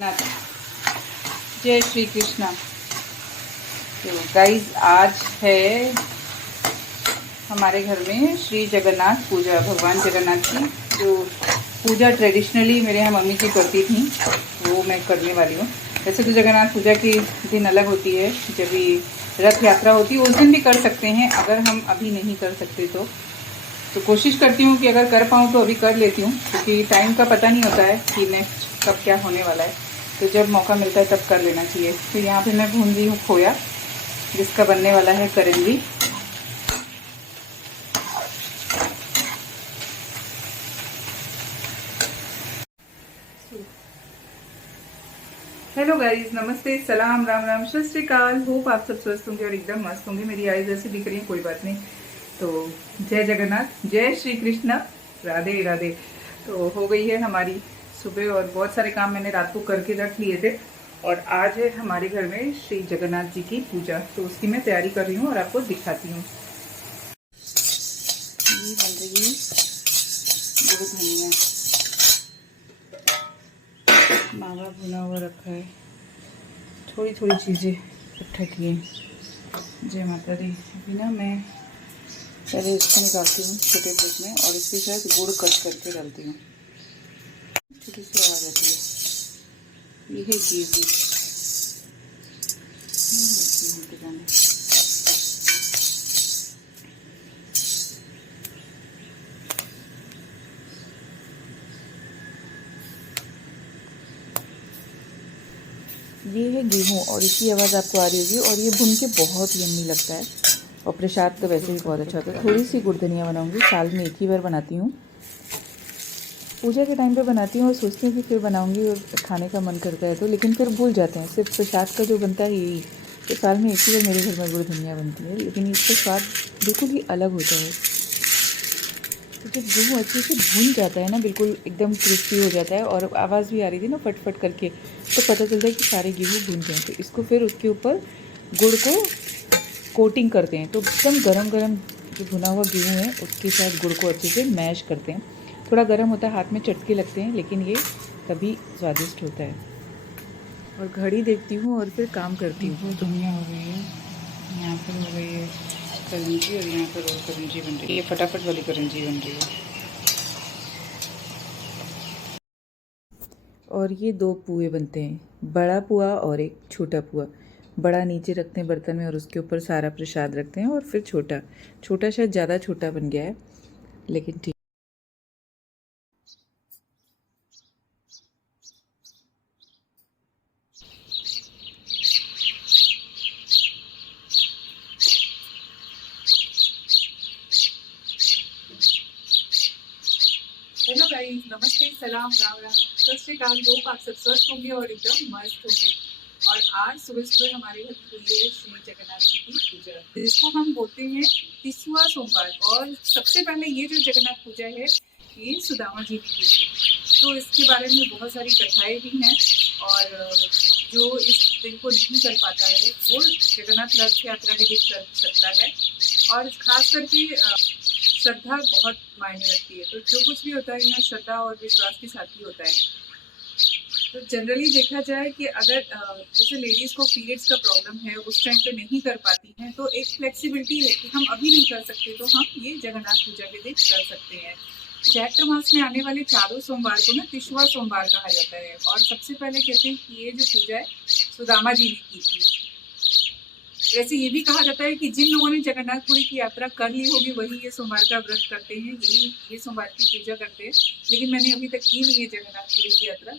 जय श्री कृष्णा। तो गाइस आज है हमारे घर में श्री जगन्नाथ पूजा, भगवान जगन्नाथ की जो पूजा ट्रेडिशनली मेरे यहाँ मम्मी जी करती थी वो मैं करने वाली हूँ। वैसे तो जगन्नाथ पूजा की दिन अलग होती है, जब भी रथ यात्रा होती है उस दिन भी कर सकते हैं, अगर हम अभी नहीं कर सकते तो कोशिश करती हूँ कि अगर कर पाऊँ तो अभी कर लेती हूँ, क्योंकि टाइम का पता नहीं होता है कि नेक्स्ट कब क्या होने वाला है। तो जब मौका मिलता है तब कर लेना चाहिए। तो यहाँ पे मैं भून रही हूँ खोया, जिसका बनने वाला है करंजी। हेलो गाइस, नमस्ते, सलाम, राम राम, सत श्री अकाल। होप आप सब स्वस्थ होंगे और एकदम मस्त होंगे। मेरी आईज ऐसी दिख रही है, कोई बात नहीं। तो जय जगन्नाथ, जय श्री कृष्ण, राधे राधे। तो हो गई है हमारी सुबह और बहुत सारे काम मैंने रात को करके रख लिए थे, और आज है हमारे घर में श्री जगन्नाथ जी की पूजा, तो उसकी मैं तैयारी कर रही हूँ और आपको दिखाती हूँ। ये बन रही है गुड़ धनिया, मावा भुना हुआ रखा है, थोड़ी थोड़ी चीज़ें इकट्ठा किए। जय माता दी। अभी ना मैं पहले इसको निकालती हूँ छोटे प्लेट में, और इसके साथ गुड़ कट करके डालती हूँ, छोटी सी आवाज़ आती है। ये है घी भी, ये है गेहूँ और इसकी आवाज़ आपको आ रही होगी, और ये भुन के बहुत यम्मी लगता है, और प्रसाद तो वैसे भी बहुत अच्छा होता है। थोड़ी सी गुड़ धनिया बनाऊँगी, साल में एक ही बार बनाती हूँ, पूजा के टाइम पे बनाती हूँ और सोचती हूँ कि फिर बनाऊँगी और खाने का मन करता है तो, लेकिन फिर भूल जाते हैं। सिर्फ प्रसाद का जो बनता है यही, तो साल में एक ही बार मेरे घर में गुड़ धनिया बनती है, लेकिन इसका स्वाद बिल्कुल ही अलग होता है। तो जब गेहूँ अच्छे से भून जाता है ना, बिल्कुल एकदम क्रिस्पी हो जाता है, और आवाज़ भी आ रही थी ना फट फट करके, तो पता चलता है कि सारे गेहूँ भून गए। तो इसको फिर उसके ऊपर गुड़ को कोटिंग करते हैं, तो एकदम गरम गरम जो भुना हुआ गेहूँ है उसके साथ गुड़ को अच्छे से मैश करते हैं। थोड़ा गर्म होता है, हाथ में चटके लगते हैं, लेकिन ये तभी स्वादिष्ट होता है। और घड़ी देखती हूँ और फिर काम करती हूँ। धनिया हो गई है, यहाँ पर हो गई है करंजी, और यहाँ पर और करंजी बन रही है। ये फटाफट वाली करंजी बन रही है। और ये दो पुए बनते हैं, बड़ा पुआ और एक छोटा पुआ। बड़ा नीचे रखते हैं बर्तन में और उसके ऊपर सारा प्रसाद रखते हैं, और फिर छोटा छोटा शायद ज़्यादा छोटा बन गया है, लेकिन ठीक। हेलो गाइस, नमस्ते, सलाम, राम राम, सत श्री अकाल। होप आप सब स्वस्थ होंगे और एकदम मस्त होंगे। और आज सुबह सुबह हमारे घर में हुई है श्री जगन्नाथ जी की पूजा, जिसको हम बोलते हैं 30वां सोमवार। और सबसे पहले ये जो जगन्नाथ पूजा है ये सुदामा जी ने की थी, तो इसके बारे में बहुत सारी कथाएं भी हैं। और जो इस दिन को नहीं कर पाता है वो जगन्नाथ रथ यात्रा के दिन कर सकता है। और खास करके श्रद्धा बहुत मायने रखती है, तो जो कुछ भी होता है यहाँ श्रद्धा और विश्वास के साथ ही होता है। तो जनरली देखा जाए कि अगर जैसे लेडीज़ को पीरियड्स का प्रॉब्लम है, उस टाइम पे नहीं कर पाती हैं, तो एक फ्लेक्सिबिलिटी है कि हम अभी नहीं कर सकते तो हम ये जगन्नाथ पूजा के दिन कर सकते हैं। चैत्र मास में आने वाले चारों सोमवार को ना 30वां सोमवार कहा जाता है। और सबसे पहले कहते हैं कि ये जो पूजा है सुदामा जी ने की थी। वैसे ये भी कहा जाता है कि जिन लोगों ने जगन्नाथपुरी की यात्रा कर ली होगी वही ये सोमवार का व्रत करते हैं, यही ये सोमवार की पूजा करते हैं। लेकिन मैंने अभी तक की नहीं है जगन्नाथपुरी की यात्रा।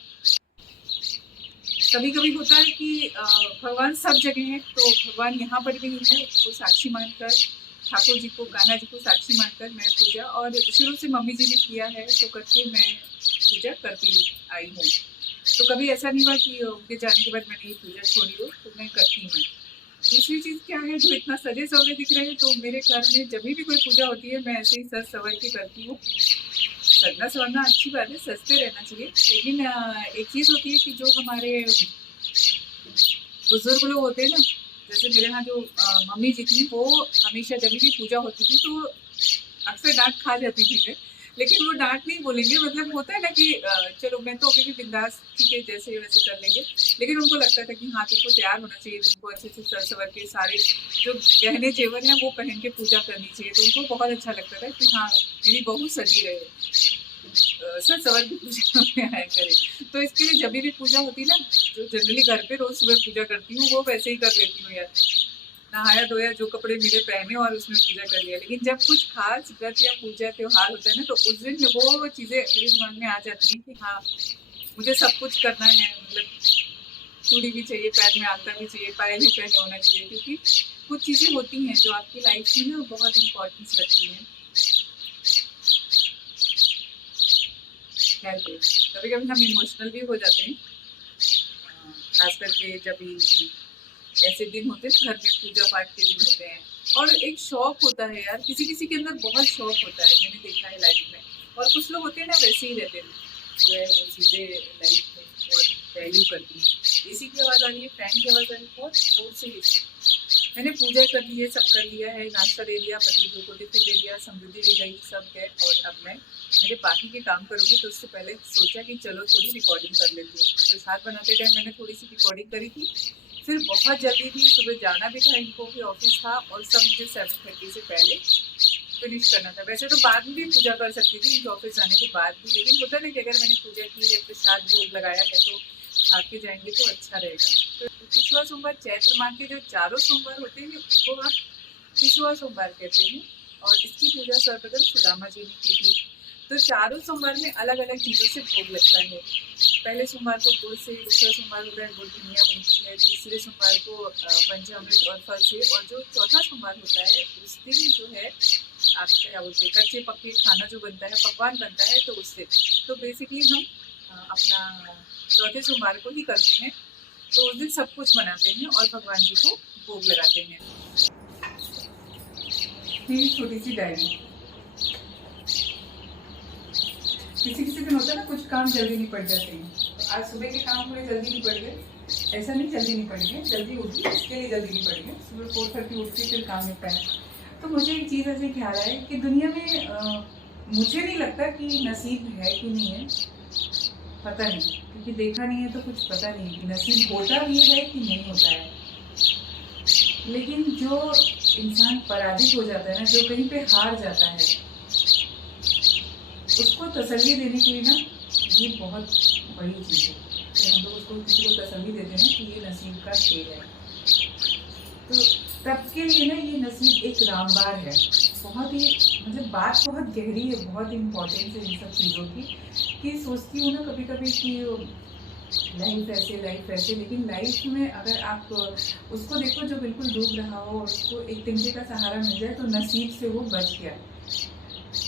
कभी कभी होता है कि भगवान सब जगह है, तो भगवान यहाँ पर भी है, उसको साक्षी मानकर, ठाकुर जी को, कान्हा जी को साक्षी मानकर मैं पूजा, और शुरू से मम्मी जी ने किया है तो करके मैं पूजा करती आई हूँ। तो कभी ऐसा नहीं हुआ कि उनके जाने के बाद मैंने ये पूजा छोड़ी हो, तो मैं करती हूँ। दूसरी चीज़ क्या है, जो इतना सजे सवरे दिख रहे हैं, तो मेरे घर में जब भी कोई पूजा होती है मैं ऐसे ही सज सवर के करती हूँ। सजना सवरना अच्छी बात है, सजते रहना चाहिए, लेकिन एक चीज़ होती है कि जो हमारे बुजुर्ग लोग होते हैं ना, जैसे मेरे यहाँ जो मम्मी जी थी, वो हमेशा जब भी पूजा होती थी तो अक्सर डांट खा जाती थी मैं, लेकिन वो डाँट नहीं बोलेंगे, मतलब होता है ना कि चलो मैं तो अभी भी बिंदास, ठीक है, जैसे है वैसे कर लेंगे। लेकिन उनको लगता था कि हाँ, तुमको तैयार होना चाहिए, तुमको अच्छे से सर-संवर के सारे जो गहने-जेवर हैं वो पहन के पूजा करनी चाहिए। तो उनको बहुत अच्छा लगता था कि हाँ, मेरी बहू सजी रहे। सज-संवर के पूजा में आया करे। तो इसके लिए जभी भी पूजा होती है ना, जो जनरली घर पे रोज़ सुबह पूजा करती हूँ, वो वैसे ही कर लेती हूँ यार। नहाया-धोया, जो कपड़े मिले पहने और उसमें पूजा कर लिया। लेकिन जब कुछ खास व्रत या पूजा त्योहार होता है ना, तो उस दिन वो चीज़ें मेरे दिमाग में आ जाती हैं कि हाँ, मुझे सब कुछ करना है, मतलब चूड़ी भी चाहिए, पैर में आलता भी चाहिए, पायल भी पहने होना चाहिए, क्योंकि कुछ चीज़ें होती हैं जो आपकी लाइफ में ना बहुत इम्पोर्टेंस रखती हैं। खैर, कभी-कभी हम इमोशनल भी हो जाते हैं, खास करके जब भी ऐसे दिन होते हैं ना, घर में पूजा-पाठ के दिन होते हैं। और एक शौक होता है यार, किसी-किसी के अंदर बहुत शौक होता है, मैंने देखा है लाइफ में। और कुछ लोग होते हैं ना, वैसे ही रहते हैं, जो है वो चीज़ें लाइफ में बहुत वैल्यू करती हैं। एसी की आवाज़ आ रही है, फैन की आवाज़ आ रही है, बहुत ज़ोर से एसी। मैंने पूजा कर ली है, सब कर लिया है, नाश्ता दे दिया, पति को टिफ़िन दे दिया, समृद्धि भी गई, सब गए, और अब मैं मेरे बाकी के काम करूँगी। तो उससे पहले सोचा कि चलो थोड़ी रिकॉर्डिंग कर लेती हूँ। तो साग बनाते टाइम मैंने थोड़ी-सी रिकॉर्डिंग करी थी। फिर बहुत जल्दी थी, सुबह जाना भी था, इनको भी ऑफ़िस था, और सब मुझे 7:30 से पहले फिनिश करना था। वैसे तो बाद में भी पूजा कर सकती थी, इनके ऑफ़िस जाने के बाद भी, लेकिन होता है ना कि अगर मैंने पूजा की या प्रसाद भोग लगाया है तो खा के जाएँगे तो अच्छा रहेगा। तो तीसरा सोमवार चैत्र माह के जो चारों सोमवार होते हैं उनको आप तीसरा सोमवार कहते हैं, और इसकी पूजा सर्वप्रथम सुदामा जी ने की थी। तो चारों सोमवार में अलग-अलग चीज़ों से भोग लगता है। पहले सोमवार को गुड़ से, दूसरा सोमवार होता है गुड़ की निया बनती है, तीसरे सोमवार को पंचामृत और फल से, और जो चौथा सोमवार होता है उस दिन जो है आप क्या बोलते हैं, कच्चे पक्के खाना जो बनता है, पकवान बनता है, तो उससे। तो बेसिकली हम अपना चौथे सोमवार को ही करते हैं। तो उस दिन सब कुछ बनाते हैं और भगवान जी को भोग लगाते हैं। मेरी छोटी सी डायरी। किसी किसी दिन होता है ना, कुछ काम जल्दी निपट जाते हैं। तो आज सुबह के काम थोड़े जल्दी निपट गए। ऐसा नहीं जल्दी निपट गए, जल्दी उठी इसके लिए जल्दी निपट गए। सुबह 4:30 उठ के फिर काम निपटाया। तो मुझे एक चीज़ ऐसे ख्याल आया कि दुनिया में मुझे नहीं लगता कि नसीब है कि नहीं है, पता नहीं, क्योंकि देखा नहीं है तो कुछ पता नहीं कि नसीब होता भी है कि नहीं होता है। लेकिन जो इंसान पराजित हो जाता है ना, जो कहीं पे हार जाता है, उसको तसल्ली देने के लिए ना, ये बहुत बड़ी चीज़ है कि हम लोग उसको किसी को तसल्ली देते हैं कि ये नसीब का खेल है। तो तब के लिए ना ये नसीब एक रामबाण है। बहुत ही, मतलब बात बहुत गहरी है, बहुत इम्पोर्टेंस है इन सब चीज़ों की, कि सोचती हूँ ना कभी-कभी कि लाइफ ऐसे, लेकिन लाइफ में अगर आप उसको देखो जो बिल्कुल डूब रहा हो और उसको एक तिनके का सहारा मिल जाए, तो नसीब से वो बच गया।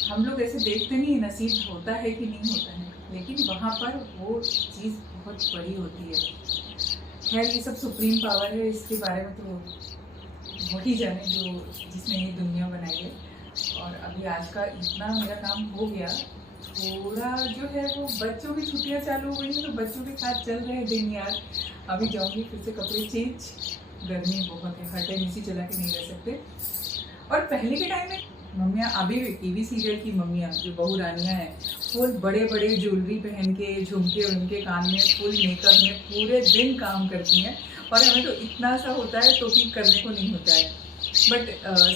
हम लोग ऐसे देखते नहीं नसीब होता है कि नहीं होता है, लेकिन वहाँ पर वो चीज़ बहुत बड़ी होती है। खैर, ये सब सुप्रीम पावर है, इसके बारे में तो वही जाने जो जिसने ये दुनिया बनाई है। और अभी आज का इतना मेरा काम हो गया, थोड़ा जो है वो बच्चों की छुट्टियां चालू हो गई हैं, तो बच्चों के साथ चल रहे हैं दिन यार। अभी जाऊंगी फिर से कपड़े चेंज, गर्मी बहुत है, हर टाइम इसी चला के नहीं रह सकते। और पहले के टाइम में मम्मियाँ, अभी भी टीवी सीरियल की मम्मियाँ जो बहू रानियाँ हैं, फुल बड़े बड़े ज्वेलरी पहन के, झुमके उनके कान में, फुल मेकअप में पूरे दिन काम करती हैं, और हमें तो इतना सा होता है तो भी करने को नहीं होता है। बट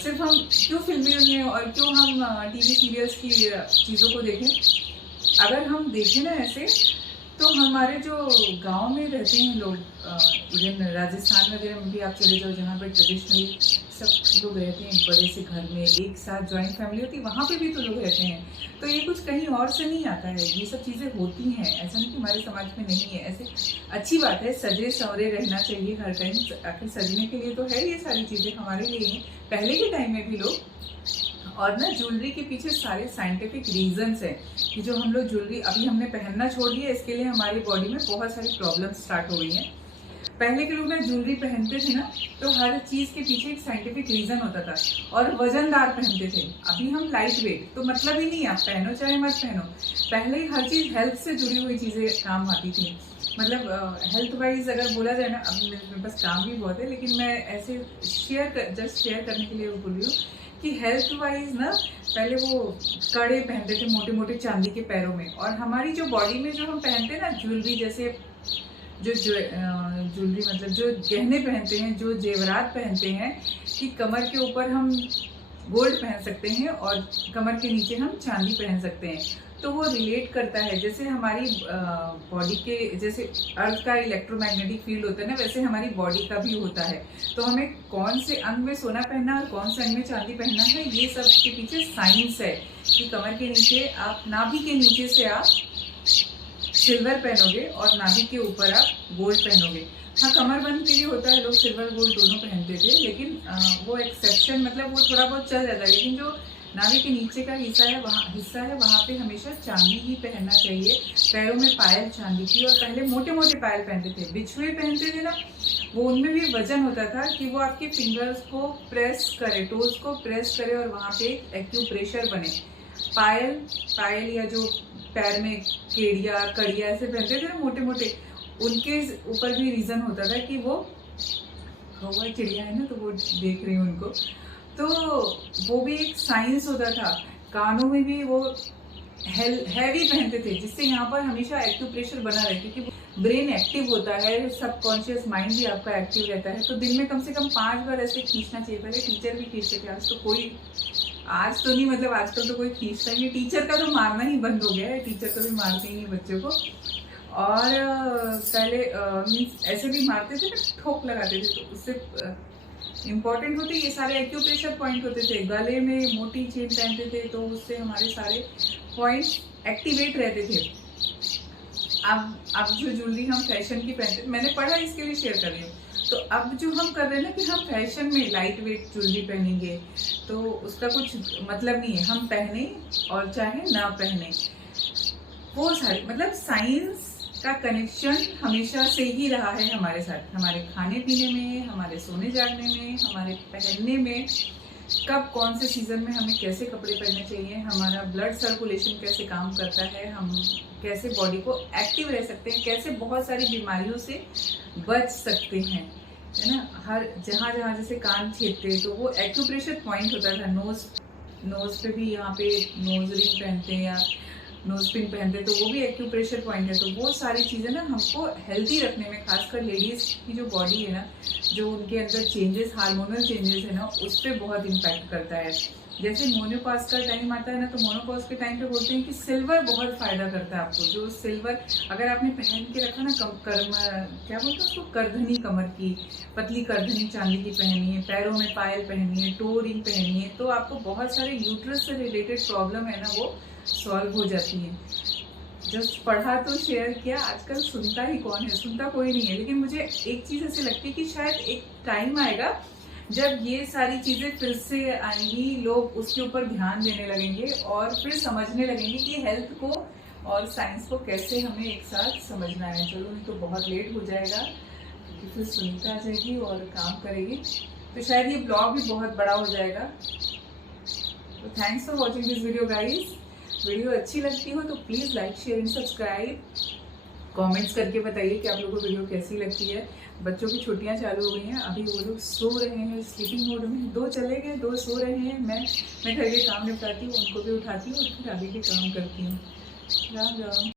सिर्फ हम क्यों फिल्में में और क्यों हम टीवी सीरियल्स की चीज़ों को देखें। अगर हम देखें ना ऐसे, तो हमारे जो गांव में रहते हैं लोग, इवन राजस्थान वगैरह में भी आप चले जाओ, जहाँ पर ट्रेडिशनली सब लोग रहते हैं बड़े से घर में, एक साथ जॉइंट फैमिली होती है, वहाँ पे भी तो लोग रहते हैं। तो ये कुछ कहीं और से नहीं आता है, ये सब चीज़ें होती हैं, ऐसा नहीं कि हमारे समाज में नहीं है। ऐसे अच्छी बात है, सजे संवरे रहना चाहिए हर टाइम, आखिर सजने के लिए तो है ये सारी चीज़ें हमारे लिए ही। पहले के टाइम में भी लोग, और ना ज्वेलरी के पीछे सारे साइंटिफिक रीजंस हैं कि जो हम लोग ज्वेलरी अभी हमने पहनना छोड़ दिया, इसके लिए हमारी बॉडी में बहुत सारी प्रॉब्लम स्टार्ट हो गई हैं। पहले के लोग ना ज्वेलरी पहनते थे ना, तो हर चीज़ के पीछे एक साइंटिफिक रीज़न होता था, और वजनदार पहनते थे। अभी हम लाइट वेट, तो मतलब ही नहीं, आप पहनो चाहे मत पहनो। पहले हर चीज़ हेल्थ से जुड़ी हुई चीज़ें काम आती थी, मतलब हेल्थ वाइज अगर बोला जाए ना, अब मेरे पास काम भी बहुत है, लेकिन मैं ऐसे जस्ट शेयर करने के लिए बोल रही हूँ कि हेल्थ वाइज ना पहले वो कड़े पहनते थे मोटे मोटे चांदी के पैरों में, और हमारी जो बॉडी में जो हम पहनते हैं ना ज्वेलरी, जैसे जो ज्वेलरी मतलब जो गहने पहनते हैं, जो जेवरात पहनते हैं, कि कमर के ऊपर हम गोल्ड पहन सकते हैं और कमर के नीचे हम चांदी पहन सकते हैं, तो वो रिलेट करता है। जैसे हमारी बॉडी के, जैसे अर्थ का इलेक्ट्रोमैग्नेटिक फील्ड होता है ना, वैसे हमारी बॉडी का भी होता है। तो हमें कौन से अंग में सोना पहनना और कौन से अंग में चांदी पहनना है, ये सब के पीछे साइंस है। कि कमर के नीचे आप, नाभि के नीचे से आप सिल्वर पहनोगे और नाभि के ऊपर आप गोल्ड पहनोगे। हाँ, कमरबंद के लिए होता है, लोग सिल्वर गोल्ड दोनों पहनते थे, लेकिन वो एक्सेप्शन, मतलब वो थोड़ा बहुत चल जाता है। लेकिन जो नाभि के नीचे का हिस्सा है वहाँ पे हमेशा चांदी ही पहनना चाहिए। पैरों में पायल चांदी की, और पहले मोटे मोटे पायल पहनते थे, बिछुए पहनते थे ना, वो उनमें भी वजन होता था कि वो आपके फिंगर्स को प्रेस करे, टोज को प्रेस करे और वहाँ पे एक एक्यूप्रेशर बने। पायल या जो पैर में केड़िया कड़िया ऐसे पहनते थे ना मोटे मोटे, उनके ऊपर भी रीजन होता था कि वो कौवा चिड़िया है ना, तो वो देख रही हूँ उनको, तो वो भी एक साइंस होता था। कानों में भी वो हैवी पहनते थे, जिससे यहाँ पर हमेशा एक्यूप्रेशर बना रहे, क्योंकि ब्रेन एक्टिव होता है, सबकॉन्शियस माइंड भी आपका एक्टिव रहता है। तो दिन में कम से कम 5 बार ऐसे खींचना चाहिए। पहले टीचर भी खींचते थे, आज तो नहीं, मतलब आजकल तो कोई खींचता ही नहीं। टीचर का तो मारना ही बंद हो गया है, टीचर तो भी मारते ही नहीं बच्चों को। और पहले मीन्स ऐसे भी मारते थे ना, ठोक लगाते थे, तो उससे इम्पोर्टेंट होते ये सारे एक्यूप्रेशर पॉइंट होते थे। गले में मोटी चेन पहनते थे, तो उससे हमारे सारे पॉइंट्स एक्टिवेट रहते थे। अब जो ज्वेलरी हम फैशन की पहनते, मैंने पढ़ा, इसके लिए शेयर कर रही हूँ। तो अब जो हम कर रहे हैं ना कि हम फैशन में लाइट वेट ज्वेलरी पहनेंगे, तो उसका कुछ मतलब नहीं है। हम पहने और चाहे ना पहने, वो सारी, मतलब साइंस का कनेक्शन हमेशा से ही रहा है हमारे साथ, हमारे खाने पीने में, हमारे सोने जागने में, हमारे पहनने में, कब कौन से सीजन में हमें कैसे कपड़े पहनने चाहिए, हमारा ब्लड सर्कुलेशन कैसे काम करता है, हम कैसे बॉडी को एक्टिव रह सकते हैं, कैसे बहुत सारी बीमारियों से बच सकते हैं, है ना। हर जहाँ जैसे कान छेदते, तो वो एक्यूप्रेशर पॉइंट होता था। नोज पे भी, यहाँ पे नोज रिंग पहनते हैं या नोज पिन पहनते, तो वो भी एक्यूप्रेशर पॉइंट है। तो वो सारी चीज़ें ना हमको हेल्दी रखने में, खासकर लेडीज़ की जो बॉडी है ना, जो उनके अंदर चेंजेस, हार्मोनल चेंजेस है ना, उस पर बहुत इम्पैक्ट करता है। जैसे मोनोपॉज का टाइम आता है ना, तो मोनोपॉज के टाइम पे बोलते हैं कि सिल्वर बहुत फ़ायदा करता है आपको। जो सिल्वर अगर आपने पहन के रखा ना, क्या बोलते हैं उसको, करधनी, कमर की पतली करधनी चांदी की पहनी है, पैरों में पायल पहनी है, टो रिंग पहनी है, तो आपको बहुत सारे यूट्रस से रिलेटेड प्रॉब्लम है ना, वो सॉल्व हो जाती है। जस्ट पढ़ा तो शेयर किया, आजकल सुनता ही कौन है, सुनता कोई नहीं है। लेकिन मुझे एक चीज़ ऐसी लगती है कि शायद एक टाइम आएगा जब ये सारी चीज़ें फिर से आएंगी, लोग उसके ऊपर ध्यान देने लगेंगे और फिर समझने लगेंगे कि हेल्थ को और साइंस को कैसे हमें एक साथ समझना है। चलो, नहीं तो बहुत लेट हो जाएगा, क्योंकि फिर सुनीता आ जाएगी और काम करेगी, तो शायद ये ब्लॉग भी बहुत बड़ा हो जाएगा। तो thanks for watching this video guys. Video अच्छी लगती हो तो please like, share and subscribe. Comments करके बताइए कि आप लोगों को वीडियो कैसी लगती है। बच्चों की छुट्टियां चालू हो गई हैं, अभी वो लोग सो रहे हैं, स्लीपिंग मोड में। 2 चले गए, 2 सो रहे हैं। मैं घर के काम निपटाती हूँ, उनको भी उठाती हूँ और फिर आगे के काम करती हूँ। राम राम।